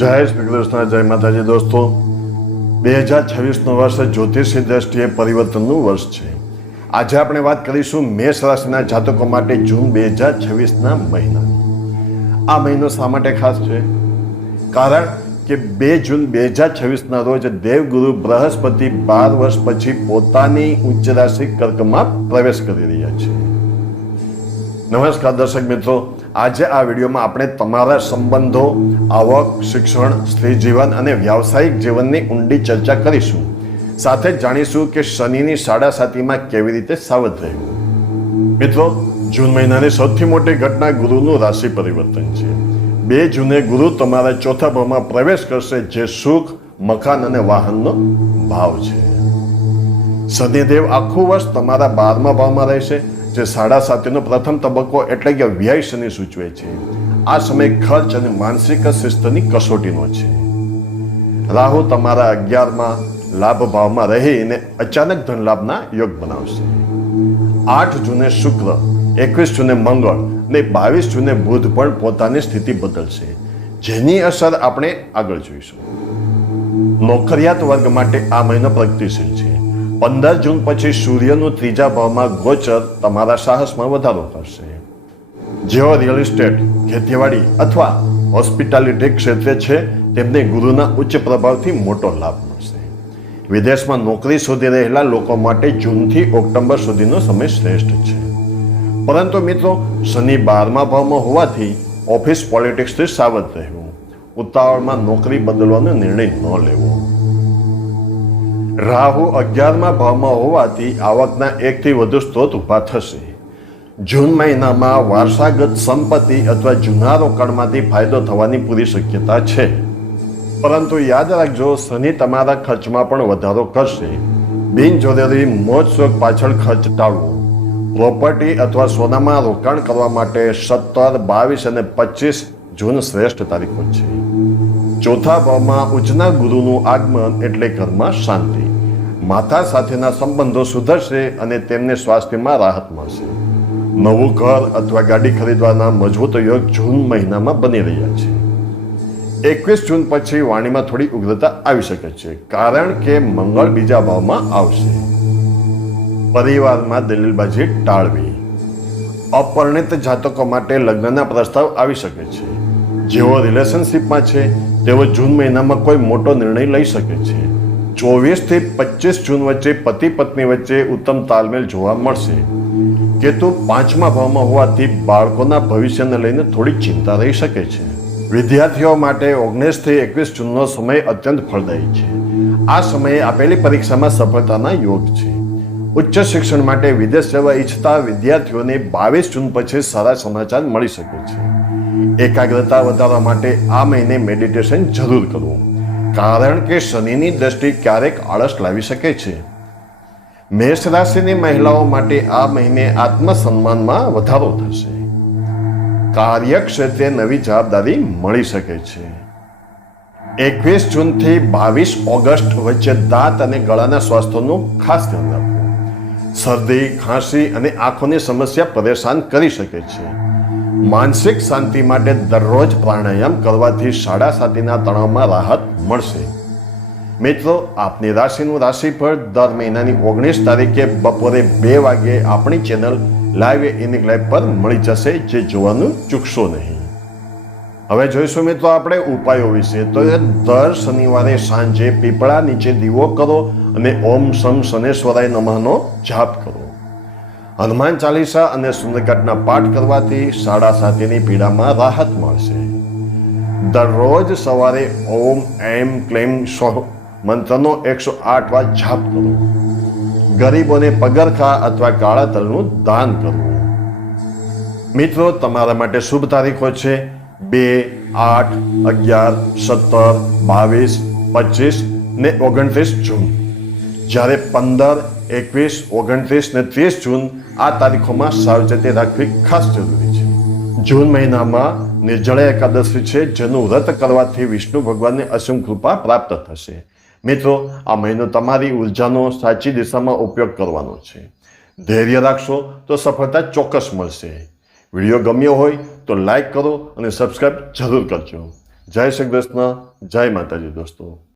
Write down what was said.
જય શ્રી કૃષ્ણ, જય માતાજી દોસ્તો. 2026નું વર્ષ જ્યોતિષી દ્રષ્ટિએ પરિવર્તનનું વર્ષ છે. આજે આપણે વાત કરીશું મેષ રાશિના જાતકો માટે જૂન 2026ના મહિનાની. આ મહિનો શા માટે ખાસ છે? કારણ કે 2 જૂન 2026ના રોજ દેવગુરુ બૃહસ્પતિ 12 વર્ષ પછી પોતાની ઉચ્ચ રાશિ કર્કમાં પ્રવેશ કરી રહ્યા છે. નમસ્કાર દર્શક મિત્રો, આજે આ વિડીયોમાં આપણે તમારા સંબંધો, આવક, શિક્ષણ, સ્ત્રી જીવન અને વ્યાવસાયિક જીવનની ઊંડી ચર્ચા કરીશું. સાથે જ જાણીશું કે શનિની સાડાસાતીમાં કેવી રીતે સાવધ રહેવું. મિત્રો, જૂન મહિનાની સૌથી મોટી ઘટના ગુરુનું રાશિ પરિવર્તન છે. 2 જૂને ગુરુ તમારા ચોથા ભાવમાં પ્રવેશ કરશે, જે સુખ, મકાન અને વાહનનો ભાવ છે. શનિદેવ આખું વર્ષ તમારા 12મા ભાવમાં રહેશે, જે સાડાસાતીનો પ્રથમ તબક્કો એટલે કે વ્યય શનિ સૂચવે છે. આ સમય ખર્ચ અને માનસિક શિસ્તની કસોટીનો છે. રાહુ તમારા 11માં લાભ ભાવમાં રહીને અચાનક ધન લાભના યોગ બનાવશે. 8 જૂને શુક્ર, 21 જૂને મંગળ અને 22 જૂને બુધ પણ પોતાની સ્થિતિ બદલશે, જેની અસર આપણે આગળ જોઈશું. નોકરિયાત વર્ગ માટે આ મહિનો પ્રગતિશીલ છે. 15 જૂન પછી સૂર્યનું 3જા ભાવમાં ગોચર તમારા સાહસમાં વધારો કરશે. જેઓ રિયલ એસ્ટેટ, ખેતીવાડી અથવા હોસ્પિટાલિટી ક્ષેત્રે છે, તેમને ગુરુના ઉચ્ચ પ્રભાવથી મોટો લાભ મળશે. વિદેશમાં નોકરી શોધી રહેલા લોકો માટે જૂનથી ઓક્ટોબર સુધીનો સમય શ્રેષ્ઠ છે. પરંતુ મિત્રો, શનિ 12મા ભાવમાં હોવાથી ઓફિસ પોલિટિક્સથી સાવધ રહેવું. ઉતાવળમાં નોકરી બદલવાનો નિર્ણય ન લેવો. રાહુ 11મા ભાવમાં હોવાથી આવકના 1 થી વધુ સ્ત્રોત ઊભા થશે. જૂન મહિનામાં વારસાગત સંપત્તિ અથવા જૂના રોકાણમાંથી ફાયદો થવાની પૂરી શક્યતા છે. પરંતુ યાદ રાખજો, શનિ તમારા ખર્ચમાં પણ વધારો કરશે. બિનજરૂરી મોજ શોખ પાછળ ખર્ચ ટાળવો. પ્રોપર્ટી અથવા સોનામાં રોકાણ કરવા માટે 17, 22 અને 25 જૂન શ્રેષ્ઠ તારીખો છે. ચોથા ભાવમાં ઉચ્ચના ગુરુનું આગમન એટલે ઘરમાં શાંતિ. માતા સાથેના સંબંધો સુધરશે અને તેમને સ્વાસ્થ્યમાં રાહત મળશે. નવું ઘર અથવા ગાડી ખરીદવાના મજબૂત યોગ જૂન મહિનામાં બની રહ્યા છે. 21 જૂન પછી વાણીમાં થોડી ઉગ્રતા આવી શકે છે, કારણ કે મંગળ બીજા ભાવમાં આવશે. પરિવારમાં દલીલબાજી ટાળવી. અપરિણિત જાતકો માટે લગ્નના પ્રસ્તાવ આવી શકે છે. જેઓ રિલેશનશિપમાં છે તેઓ જૂન મહિનામાં કોઈ મોટો નિર્ણય લઈ શકે છે. 24 થી 25 જૂન વચ્ચે પતિ પત્ની વચ્ચે ઉત્તમ તાલમેલ જોવા મળશે. કેતુ 5મા ભાવમાં હોવાથી બાળકોના ભવિષ્યને લઈને થોડી ચિંતા રહી શકે છે. વિદ્યાર્થીઓ માટે 19 થી 21 જૂનનો સમય અત્યંત ફળદાયી છે. આ સમયે આપેલી પરીક્ષામાં સફળતાના યોગ છે. ઉચ્ચ શિક્ષણ માટે વિદેશ જવા ઈચ્છતા વિદ્યાર્થીઓને 22 જૂન પછી સારા સમાચાર મળી શકે છે. એકાગ્રતા વધારવા માટે આ મહિને મેડિટેશન જરૂર કરવું, કારણ કે શનિની દ્રષ્ટિ ક્યારેક આળસ લાવી શકે છે. મેષ રાશિની મહિલાઓ માટે આ મહિને આત્મસન્માનમાં વધારો થશે. કાર્યક્ષેત્રે નવી જવાબદારી મળી શકે છે. 21 જૂનથી 22 ઓગસ્ટ વચ્ચે દાંત અને ગળાના સ્વાસ્થ્યનું ખાસ ધ્યાન રાખવું. શરદી, ખાંસી અને આંખોની સમસ્યા પરેશાન કરી શકે છે. માનસિક શાંતિ માટે દરરોજ પ્રાણાયામ કરવાથી સાડાસાતીના તણાવમાં રાહત મળશે. મિત્રો, આપની રાશિનું રાશિફળ દર મહિનાની 19 તારીખે બપોરે 2 વાગ્યે આપણી ચેનલ લાઈવ ઇનિંગ લાઈવ પર મળી જશે, જે જોવાનું ચૂકશો નહીં. હવે જોઈશું મિત્રો આપણે ઉપાયો વિશે. તો દર શનિવારે સાંજે પીપળા નીચે દીવો કરો અને ઓમ શમ શનેશ્વરાય નમઃનો જાપ કરો. હનુમાન ચાલીસા અને સુંદરકાંડના પાઠ કરવાથી સાડાસાતીની પીડામાં રાહત મળશે. દરરોજ સવારે ઓમ એમ ક્લેમ સ્વ મંત્રનો 108 વાર જાપ કરો. ગરીબોને પગરખા અથવા કાળા તલનું દાન કરવું. મિત્રો, તમારા માટે શુભ તારીખો છે 2, 8, 11, 17, 22, 25 ને 29 જૂન. જ્યારે 15, 21, 29 ને 30 જૂન આ તારીખોમાં સાવચેતી રાખવી ખાસ જરૂરી છે. જૂન મહિનામાં નિર્જળા એકાદશી છે, જેનું વ્રત કરવાથી વિષ્ણુ ભગવાનની અસીમ કૃપા પ્રાપ્ત થશે. મિત્રો, આ મહિનો તમારી ઉર્જાનો સાચી દિશામાં ઉપયોગ કરવાનો છે. ધૈર્ય રાખશો તો સફળતા ચોક્કસ મળશે. વિડીયો ગમ્યો હોય તો લાઈક કરો અને સબસ્ક્રાઈબ જરૂર કરજો. જય શ્રી કૃષ્ણ, જય માતાજી દોસ્તો.